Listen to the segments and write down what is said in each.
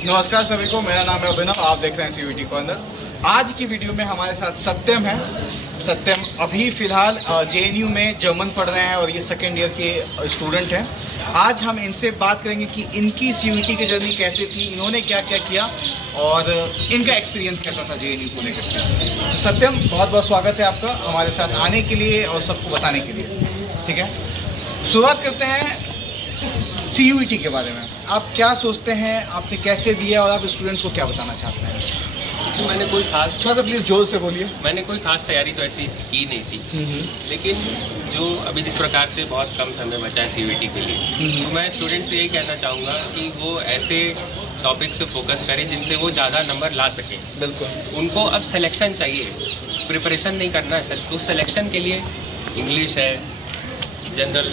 नमस्कार सभी को, मेरा नाम है अभिनव। आप देख रहे हैं सीयूईटी कॉर्नर। आज की वीडियो में हमारे साथ सत्यम है। सत्यम अभी फ़िलहाल जेएनयू में जर्मन पढ़ रहे हैं और ये सेकेंड ईयर के स्टूडेंट हैं। आज हम इनसे बात करेंगे कि इनकी सीयूईटी की जर्नी कैसे थी, इन्होंने क्या क्या किया और इनका एक्सपीरियंस कैसा था जेएनयू को लेकर के। सत्यम, बहुत बहुत स्वागत है आपका हमारे साथ आने के लिए और सबको बताने के लिए। ठीक है, शुरुआत करते हैं सीयूईटी के बारे में। आप क्या सोचते हैं, आपने कैसे दिया और आप स्टूडेंट्स को क्या बताना चाहते हैं? तो मैंने कोई खास, थोड़ा सा प्लीज़ जोर से बोलिए। मैंने कोई खास तैयारी तो ऐसी की नहीं थी, लेकिन जो अभी जिस प्रकार से बहुत कम समय बचा है सीयूईटी के लिए, तो मैं स्टूडेंट्स से यही कहना चाहूँगा कि वो ऐसे टॉपिक से फोकस करें जिनसे वो ज़्यादा नंबर ला सकें। बिल्कुल। उनको अब सिलेक्शन चाहिए, प्रिपरेशन नहीं करना है सर। तो सिलेक्शन के लिए इंग्लिश है, जनरल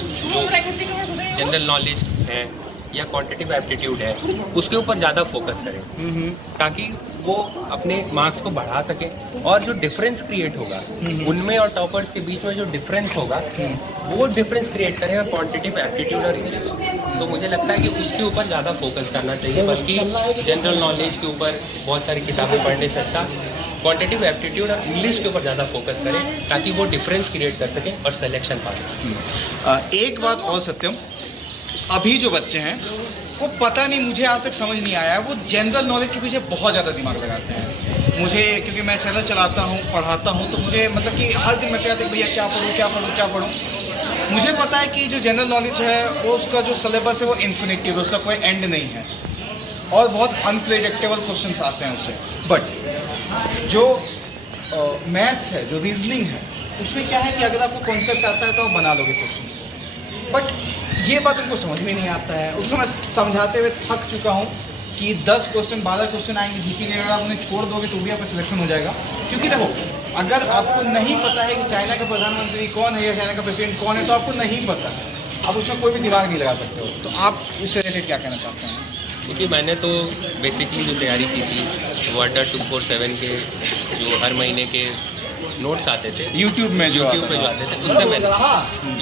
नॉलेज है या क्वांटिटेटिव एप्टीट्यूड है, उसके ऊपर ज़्यादा फोकस करें ताकि वो अपने मार्क्स को बढ़ा सके। और जो डिफरेंस क्रिएट होगा उनमें और टॉपर्स के बीच में, जो डिफरेंस होगा वो डिफरेंस क्रिएट करेगा क्वांटिटेटिव एप्टीट्यूड और इंग्लिश। तो मुझे लगता है कि उसके ऊपर ज़्यादा फोकस करना चाहिए, बल्कि जनरल नॉलेज के ऊपर बहुत सारी किताबें पढ़ने से अच्छा क्वांटिटेटिव एप्टीट्यूड और इंग्लिश के ऊपर ज़्यादा फोकस करें ताकि वो डिफरेंस क्रिएट कर सकें और सिलेक्शन पा सकें। एक बात और सत्यम, अभी जो बच्चे हैं वो पता नहीं, मुझे आज तक समझ नहीं आया, वो जनरल नॉलेज के पीछे बहुत ज़्यादा दिमाग लगाते हैं। मुझे, क्योंकि मैं चैनल चलाता हूँ, पढ़ाता हूँ, तो मुझे मतलब कि हर दिन मैसेज आते हैं भैया क्या पढ़ूँ क्या पढ़ूँ क्या पढ़ूँ। मुझे पता है कि जो जनरल नॉलेज है वो उसका जो सिलेबस है वो इन्फिनिटी है, उसका कोई एंड नहीं है और बहुत अनप्रेडिक्टेबल क्वेश्चंस आते हैं उससे। बट जो मैथ्स है, जो रीजनिंग है, उसमें क्या है कि अगर आपको कॉन्सेप्ट आता है तो आप बना लोगे क्वेश्चन। बट ये बात उनको समझ में नहीं आता है। उसको मैं समझाते हुए थक चुका हूँ कि 10 क्वेश्चन 12 क्वेश्चन आएंगे जीके के, अगर आप उन्हें छोड़ दोगे तो भी आपका सिलेक्शन हो जाएगा। क्योंकि देखो, अगर आपको नहीं पता है कि चाइना का प्रधानमंत्री कौन है या चाइना का प्रेसिडेंट कौन है, तो आपको नहीं पता, आप उसमें कोई भी दिमाग नहीं लगा सकते हो। तो आप इससे रिलेटेड क्या कहना चाहते हैं? क्योंकि मैंने तो बेसिकली जो तैयारी की थी वो अड्डा 247 के जो हर महीने के नोट्स आते थे यूट्यूब पे जो आते थे, उससे मैंने,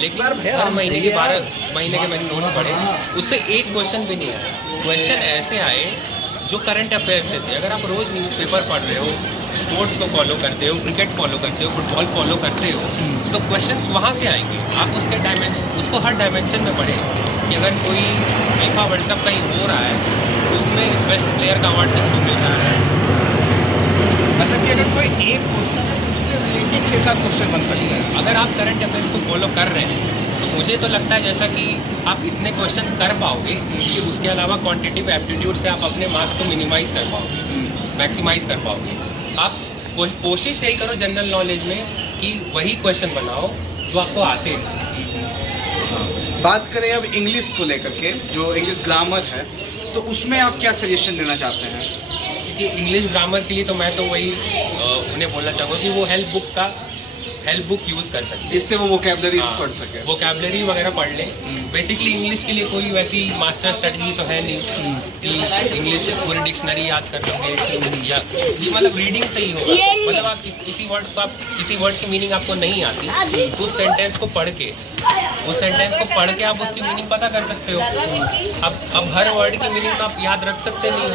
लेकिन हर महीने के 12 महीने के मैंने नोट्स पढ़े, उससे एक क्वेश्चन भी नहीं आया। क्वेश्चन ऐसे आए जो करंट अफेयर से थे। अगर आप रोज़ न्यूज़पेपर पढ़ रहे हो, स्पोर्ट्स को फॉलो करते हो, क्रिकेट फॉलो करते हो, फुटबॉल फॉलो करते हो, तो क्वेश्चंस वहाँ से आएंगे। आप उसको हर डायमेंशन में पढ़ें कि अगर कोई फीफा वर्ल्ड कप कहीं हो रहा है तो उसमें बेस्ट प्लेयर का अवार्ड किसको मिल रहा है। मतलब कि अगर कोई एक क्वेश्चन है तो उससे रिलेटेड 6-7 क्वेश्चन बन सकते हैं। अगर आप करंट अफेयर्स को फॉलो कर रहे हैं तो मुझे तो लगता है जैसा कि आप इतने क्वेश्चन कर पाओगे कि उसके अलावा क्वांटिटेटिव एप्टीट्यूड से आप अपने मार्क्स को मिनिमाइज कर पाओगे, मैक्सिमाइज कर पाओगे। आप कोशिश यही करो जनरल नॉलेज में कि वही क्वेश्चन बनाओ जो आपको आते हैं। बात करें अब इंग्लिश को लेकर के, जो इंग्लिश ग्रामर है, तो उसमें आप क्या सजेशन देना चाहते हैं? कि इंग्लिश ग्रामर के लिए तो मैं तो वही उन्हें बोलना चाहूँगा कि वो हेल्प बुक यूज़ कर सकते हैं, जिससे वो वोकैबुलरी पढ़ सके, वोकैबुलरी वगैरह पढ़ लें। बेसिकली इंग्लिश के लिए कोई वैसी मास्टर स्ट्रेटजी तो है नहीं कि इंग्लिश पूरी डिक्शनरी याद कर लोगे या ये मतलब रीडिंग से ही होगा। मतलब आप किसी वर्ड की मीनिंग आपको नहीं आती, तो उस सेंटेंस को पढ़ के आप उसकी मीनिंग पता कर सकते हो। अब हर वर्ड की मीनिंग तो आप याद रख सकते नहीं हो,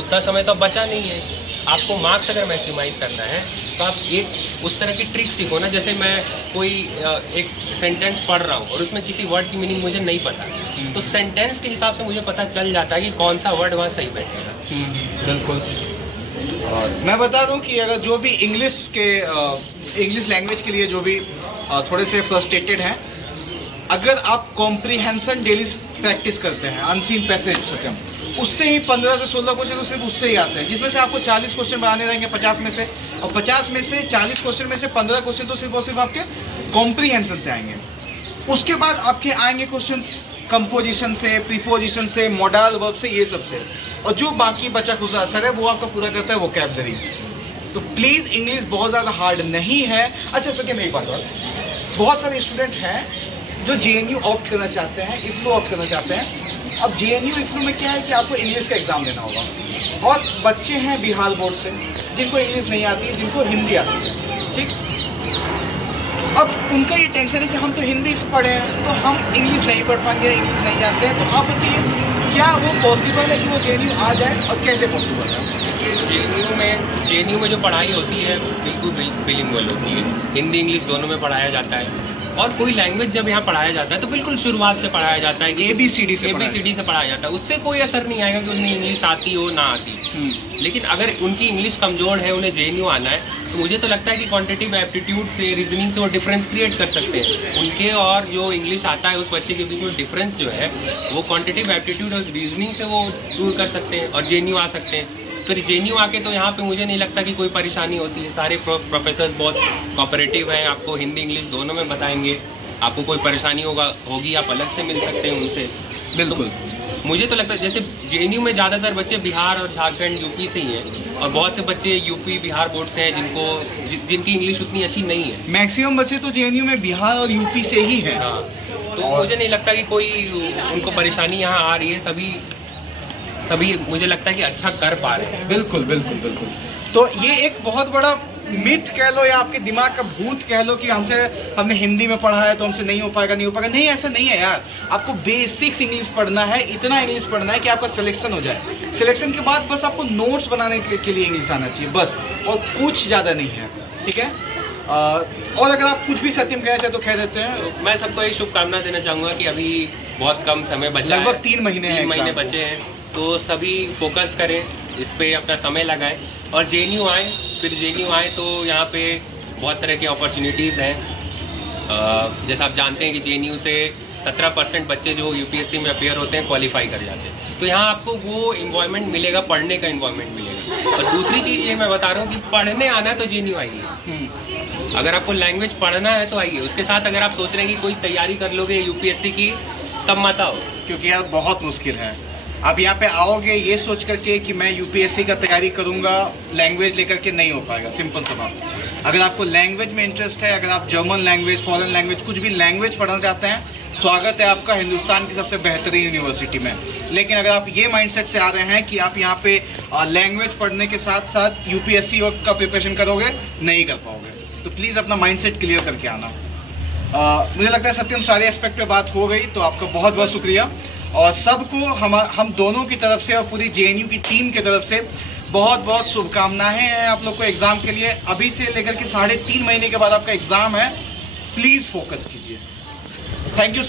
उतना समय तो बचा नहीं है। आपको मार्क्स अगर मैक्सिमाइज करना है तो आप एक उस तरह की ट्रिक सीखो ना। जैसे मैं कोई एक सेंटेंस पढ़ रहा हूँ और उसमें किसी वर्ड की मीनिंग मुझे नहीं पता, तो सेंटेंस के हिसाब से मुझे पता चल जाता है कि कौन सा वर्ड वहाँ सही बैठेगा। बिल्कुल। और मैं बता दूं कि अगर जो भी इंग्लिश लैंग्वेज के लिए जो भी थोड़े से फ्रस्ट्रेटेड हैं, अगर आप कॉम्प्रीहेंशन डेली प्रैक्टिस करते हैं, अनसीन पैसेज सत्यम, उससे ही 15 से 16 क्वेश्चन तो सिर्फ उससे ही आते हैं, जिसमें से आपको 40 क्वेश्चन बनाने रहेंगे 50 में से, और 50 में से 40 क्वेश्चन में से 15 क्वेश्चन तो सिर्फ और सिर्फ आपके कॉम्प्रीहेंशन से आएंगे। उसके बाद आपके आएंगे क्वेश्चन कंपोजिशन से, प्रीपोजिशन से, मॉडल वर्ब से, ये सब से, और जो बाकी बचा खुचा असर है वो आपका पूरा करता है वोकैबुलरी। तो प्लीज़, इंग्लिश बहुत ज़्यादा हार्ड नहीं है। अच्छा सत्यम, एक बात और, बहुत सारे स्टूडेंट हैं जो जेएनयू ऑप्ट करना चाहते हैं, इसरो ऑप्ट करना चाहते हैं। अब जेएनयू इसरो में क्या है कि आपको इंग्लिश का एग्ज़ाम देना होगा। बहुत बच्चे हैं बिहार बोर्ड से जिनको इंग्लिश नहीं आती है, जिनको हिंदी आती है, ठीक। अब उनका ये टेंशन है कि हम तो हिंदी से पढ़े हैं तो हम इंग्लिश नहीं पढ़ पाएंगे, इंग्लिश नहीं जानते हैं। तो आप बताइए क्या वो पॉसिबल है कि वो JNU आ जाए और कैसे पॉसिबल है? देखिए JNU में जो पढ़ाई होती है बिल्कुल बिलिंगुअल होती है, हिंदी इंग्लिश दोनों में पढ़ाया जाता है। और कोई लैंग्वेज जब यहाँ पढ़ाया जाता है तो बिल्कुल शुरुआत से पढ़ाया जाता है, ABCD से पढ़ाया जाता है। उससे कोई असर नहीं आएगा कि उन्हें इंग्लिश आती हो ना आती। लेकिन अगर उनकी इंग्लिश कमज़ोर है, उन्हें JNU आना है, तो मुझे तो लगता है कि क्वांटिटेटिव एप्टीट्यूड से, रीजनिंग से वो डिफरेंस क्रिएट कर सकते हैं। उनके और जो इंग्लिश आता है उस बच्चे के बीच में डिफरेंस जो है वो क्वांटिटेटिव एप्टीट्यूड और रीजनिंग से वो दूर कर सकते हैं और JNU आ सकते हैं। फिर JNU आके तो यहाँ पे मुझे नहीं लगता कि कोई परेशानी होती है। सारे प्रोफेसर्स बहुत कोऑपरेटिव हैं, आपको हिंदी इंग्लिश दोनों में बताएंगे। आपको कोई परेशानी होगी आप अलग से मिल सकते हैं उनसे। बिल्कुल। तो मुझे तो लगता है जैसे JNU में ज़्यादातर बच्चे बिहार और झारखंड यूपी से ही हैं और बहुत से बच्चे यूपी बिहार बोर्ड से हैं जिनकी इंग्लिश उतनी अच्छी नहीं है। मैक्सिमम बच्चे तो JNU में बिहार और यूपी से ही हैं। हाँ, तो मुझे नहीं लगता कि कोई उनको परेशानी यहाँ आ रही है। सभी मुझे लगता है कि अच्छा कर पा रहे हैं। बिल्कुल बिल्कुल बिल्कुल। तो ये एक बहुत बड़ा मिथ कह लो या आपके दिमाग का भूत कह लो कि हमने हिंदी में पढ़ा है तो हमसे नहीं हो पाएगा। नहीं, ऐसा नहीं है यार। आपको बेसिक्स इंग्लिश पढ़ना है, इतना इंग्लिश पढ़ना है कि आपका सिलेक्शन हो जाए। सिलेक्शन के बाद बस आपको नोट्स बनाने के लिए इंग्लिश आना चाहिए बस, और कुछ ज़्यादा नहीं है। ठीक है। और अगर आप कुछ भी सत्यम कहना चाहे तो कह देते हैं। तो मैं सबको एक शुभकामना देना चाहूँगा कि अभी बहुत कम समय बचा है, लगभग 3 महीने बचे हैं। तो सभी फोकस करें, इस पे अपना समय लगाएं और JNU आए। फिर JNU आए तो यहाँ पे बहुत तरह की अपॉर्चुनिटीज़ हैं। जैसा आप जानते हैं कि JNU से 17% बच्चे जो UPSC में अपेयर होते हैं क्वालिफाई कर जाते हैं। तो यहाँ आपको वो इन्वायरमेंट मिलेगा, पढ़ने का इन्वायरमेंट मिलेगा। और दूसरी चीज़ ये मैं बता रहा हूँ कि पढ़ने आना है तो JNU आइए। अगर आपको लैंग्वेज पढ़ना है तो आइए। उसके साथ अगर आप सोच रहे हैं कि कोई तैयारी कर लोगे UPSC की, तब मत आओ, क्योंकि यार बहुत मुश्किल है। आप यहाँ पे आओगे ये सोच करके कि मैं UPSC का तैयारी करूँगा, लैंग्वेज लेकर के नहीं हो पाएगा। सिंपल सा बात। अगर आपको लैंग्वेज में इंटरेस्ट है, अगर आप जर्मन लैंग्वेज, फॉरेन लैंग्वेज, कुछ भी लैंग्वेज पढ़ना चाहते हैं, स्वागत है आपका हिंदुस्तान की सबसे बेहतरीन यूनिवर्सिटी में। लेकिन अगर आप ये माइंडसेट से आ रहे हैं कि आप यहाँ पे लैंग्वेज पढ़ने के साथ साथ UPSC का प्रिपरेशन करोगे, नहीं कर पाओगे। तो प्लीज़ अपना माइंडसेट क्लियर करके आना। मुझे लगता है सत्यम सारे एस्पेक्ट पे बात हो गई, तो आपका बहुत बहुत शुक्रिया। और सबको हम दोनों की तरफ से और पूरी JNU की टीम की तरफ से बहुत बहुत शुभकामनाएं हैं आप लोग को एग्ज़ाम के लिए। अभी से लेकर के 3.5 महीने के बाद आपका एग्ज़ाम है। प्लीज़ फोकस कीजिए। Thank you.